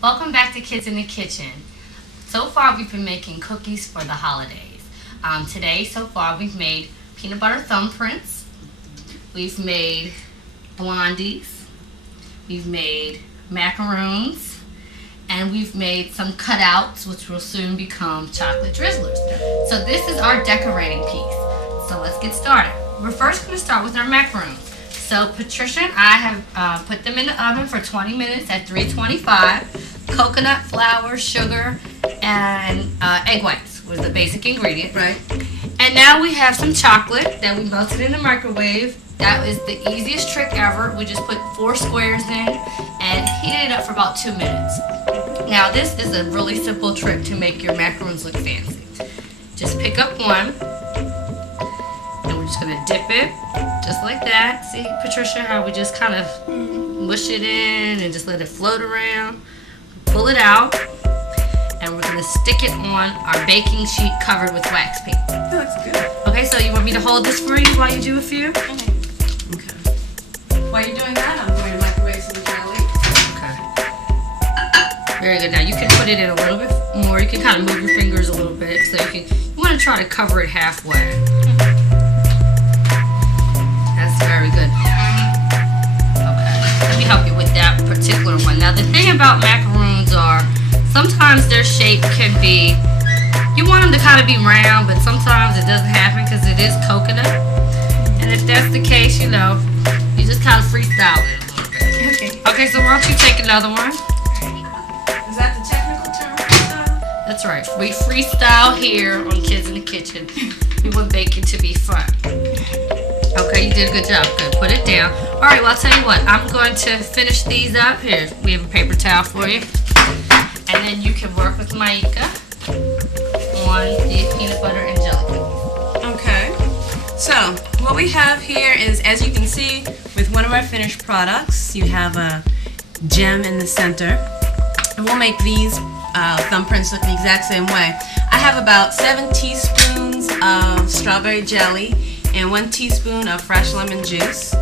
Welcome back to Kids in the Kitchen. So far we've been making cookies for the holidays. Today so far we've made peanut butter thumbprints, we've made blondies, we've made macaroons, and we've made some cutouts which will soon become chocolate drizzlers. So this is our decorating piece. So let's get started. We're first going to start with our macaroons. So Patricia and I have put them in the oven for 20 minutes at 325. Coconut flour, sugar, and egg whites was the basic ingredient. Right. And now we have some chocolate that we melted in the microwave. That is the easiest trick ever. We just put 4 squares in and heated it up for about 2 minutes. Now this is a really simple trick to make your macaroons look fancy. Just pick up one. We're just going to dip it just like that. See, Patricia, how we just kind of mush it in and just let it float around. Pull it out, and we're going to stick it on our baking sheet covered with wax paper. That looks good. Okay, so you want me to hold this for you while you do a few? Okay. While you're doing that, I'm going to microwave some jelly. Okay. Very good. Now you can put it in a little bit more. You can kind of move your fingers a little bit. So you want to try to cover it halfway. Very good. Okay, let me help you with that particular one. Now the thing about macaroons are sometimes their shape can be, you want them to kind of be round, but sometimes it doesn't happen because it is coconut. And if that's the case, you know, you just kind of freestyle it a little bit. Okay. Okay, so why don't you take another one? Is that the technical term, freestyle? That's right. We freestyle here on Kids in the Kitchen. We want baking to be fun. Okay, you did a good job. Good. Put it down. All right, well, I'll tell you what. I'm going to finish these up. Here, we have a paper towel for you. And then you can work with Maika on the peanut butter and jelly cookies. Okay. So, what we have here is, as you can see, with one of our finished products, you have a gem in the center. And we'll make these thumbprints look the exact same way. I have about 7 teaspoons of strawberry jelly and 1 teaspoon of fresh lemon juice,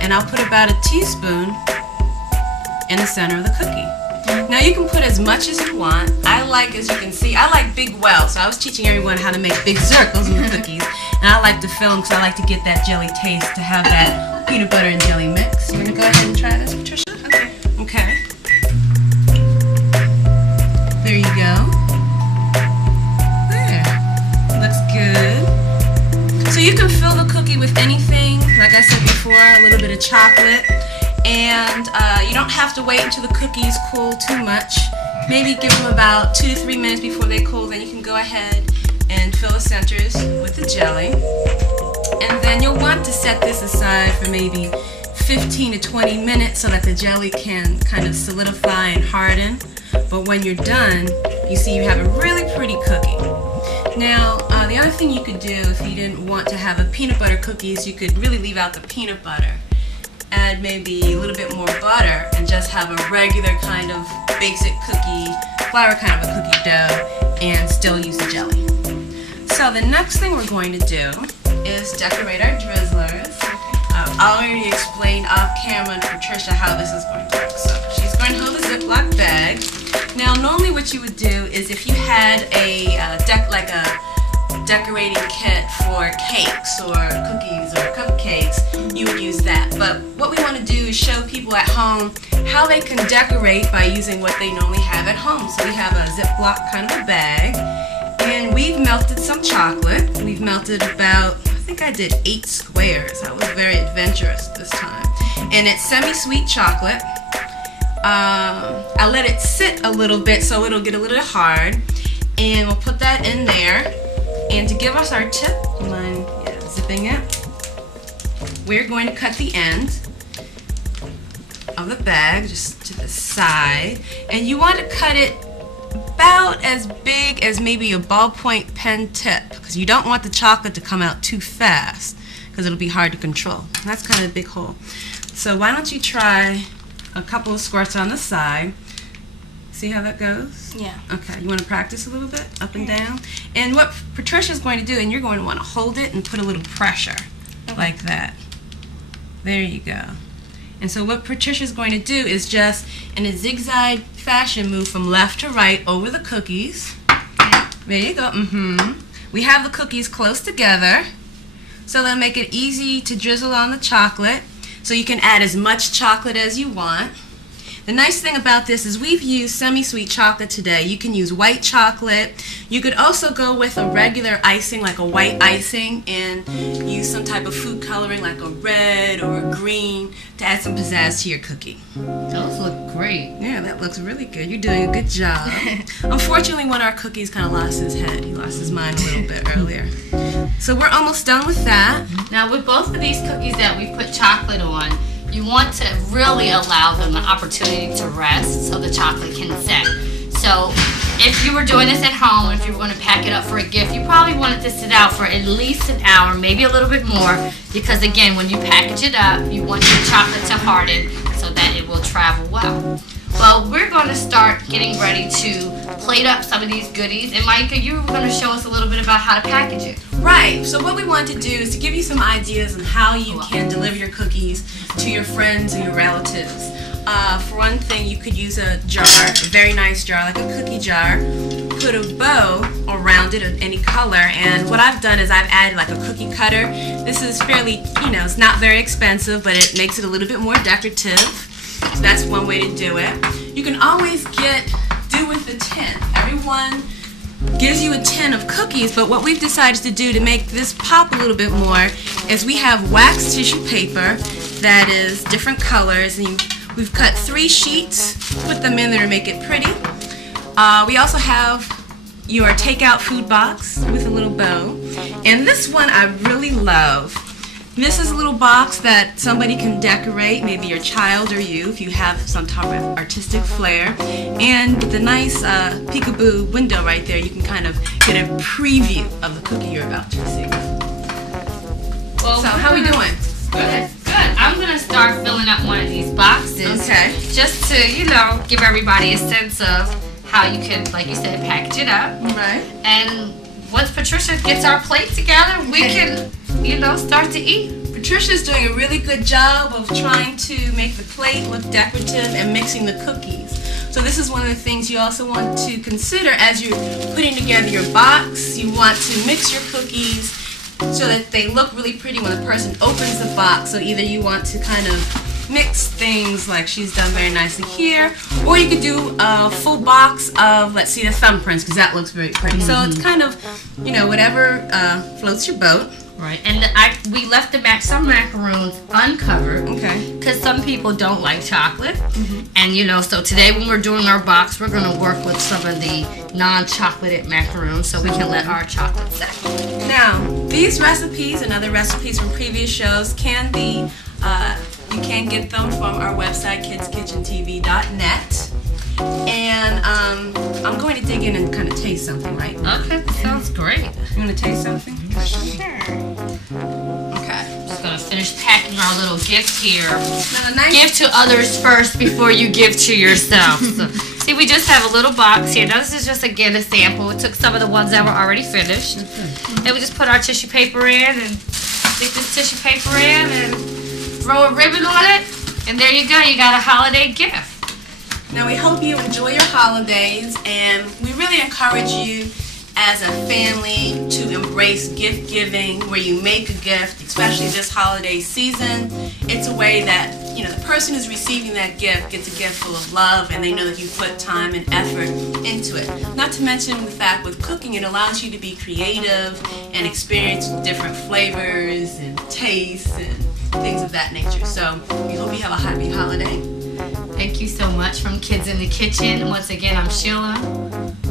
and I'll put about a teaspoon in the center of the cookie. Now you can put as much as you want. I like, as you can see, I like big wells, so I was teaching everyone how to make big circles in the cookies, and I like to fill them because I like to get that jelly taste, to have that peanut butter and jelly mix. You want to go ahead and try this, Patricia? Okay. Okay. There you go. There. Looks good. So you can fill the cookie with anything, like I said before, a little bit of chocolate, and you don't have to wait until the cookies cool too much. Maybe give them about 2 to 3 minutes before they cool, then you can go ahead and fill the centers with the jelly. And then you'll want to set this aside for maybe 15 to 20 minutes so that the jelly can kind of solidify and harden. But when you're done, you see you have a really pretty cookie. Now, the other thing you could do if you didn't want to have a peanut butter cookie is you could really leave out the peanut butter. Add maybe a little bit more butter and just have a regular kind of basic cookie, flour kind of a cookie dough, and still use the jelly. So the next thing we're going to do is decorate our drizzlers. I already explained off camera to Patricia how this is going to work. So she's going to hold a Ziploc bag. Now, normally what you would do is if you had a decorating kit for cakes or cookies or cupcakes, you would use that. But what we want to do is show people at home how they can decorate by using what they normally have at home. So we have a Ziploc kind of a bag, and we've melted some chocolate. We've melted about, I think I did 8 squares. I was very adventurous this time. And it's semi-sweet chocolate. I let it sit a little bit so it'll get a little hard, and we'll put that in there. And to give us our tip, you mind zipping it? We're going to cut the end of the bag just to the side, and you want to cut it about as big as maybe a ballpoint pen tip, because you don't want the chocolate to come out too fast because it'll be hard to control. That's kind of a big hole. So why don't you try a couple of squirts on the side. See how that goes? Yeah. Okay, you want to practice a little bit, up and down? And what Patricia's going to do, and you're going to want to hold it and put a little pressure, like that. There you go. And so what Patricia's going to do is just, in a zigzag fashion, move from left to right over the cookies. There you go. We have the cookies close together, so they'll make it easy to drizzle on the chocolate. So you can add as much chocolate as you want. The nice thing about this is we've used semi-sweet chocolate today. You can use white chocolate. You could also go with a regular icing, like a white icing, and use some type of food coloring like a red or a green to add some pizzazz to your cookie. Those look great. Yeah, that looks really good. You're doing a good job. Unfortunately, one of our cookies kind of lost his head. He lost his mind a little bit earlier. So we're almost done with that. Now with both of these cookies that we put chocolate on, you want to really allow them the opportunity to rest so the chocolate can set. So if you were doing this at home, if you were going to pack it up for a gift, you probably wanted to sit out for at least an hour, maybe a little bit more, because again, when you package it up, you want your chocolate to harden so that it will travel well. Well, we're going to start getting ready to plate up some of these goodies. And Micah, you were going to show us a little bit about how to package it. Right. So what we want to do is to give you some ideas on how you can deliver your cookies to your friends or your relatives. For one thing, you could use a jar, a very nice jar, like a cookie jar. Put a bow around it of any color. And what I've done is I've added like a cookie cutter. This is fairly, it's not very expensive, but it makes it a little bit more decorative. So that's one way to do it. You can always do with the tin. Everyone gives you a tin of cookies, but what we've decided to do to make this pop a little bit more is we have wax tissue paper that is different colors, and we've cut 3 sheets, put them in there to make it pretty. We also have your takeout food box with a little bow, and this one I really love. This is a little box that somebody can decorate, maybe your child or you, if you have some type of artistic flair. And with the nice peekaboo window right there, you can kind of get a preview of the cookie you're about to receive. Well, so how are we doing? Good. Good. I'm going to start filling up one of these boxes. Okay. Just to, give everybody a sense of how you can, like you said, package it up. Right. And once Patricia gets our plate together, we can, start to eat. Patricia's doing a really good job of trying to make the plate look decorative and mixing the cookies. So this is one of the things you also want to consider as you're putting together your box. You want to mix your cookies so that they look really pretty when the person opens the box. So either you want to kind of mix things like she's done very nicely here, or you could do a full box of, let's see, the thumbprints, because that looks very pretty. So it's kind of, whatever floats your boat. Right, and we left some macaroons uncovered. Okay. Because some people don't like chocolate. And so today when we're doing our box, we're going to work with some of the non-chocolated macaroons so we can let our chocolate set. Now, these recipes and other recipes from previous shows can be, you can get them from our website, kidskitchentv.net. And I'm going to dig in and kind of taste something right now. Okay, that sounds great. You want to taste something? Sure. Okay. Just going to finish packing our little gift here. Now, give to others first before you give to yourself. So, see, we just have a little box here. Now, this is just, again, a sample. We took some of the ones that were already finished. And we just put our tissue paper in and stick this tissue paper in and throw a ribbon on it. And there you go. You got a holiday gift. Now, we hope you enjoy your holidays, and we really encourage you as a family to embrace gift giving, where you make a gift, especially this holiday season. It's a way that the person who's receiving that gift gets a gift full of love, and they know that you put time and effort into it. Not to mention the fact with cooking, it allows you to be creative and experience different flavors and tastes and things of that nature. So we hope you have a happy holiday. Thank you so much from Kids in the Kitchen. Once again, I'm Sheila.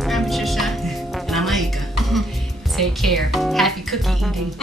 I'm Patricia. And I'm Aika. Take care. Happy cookie eating.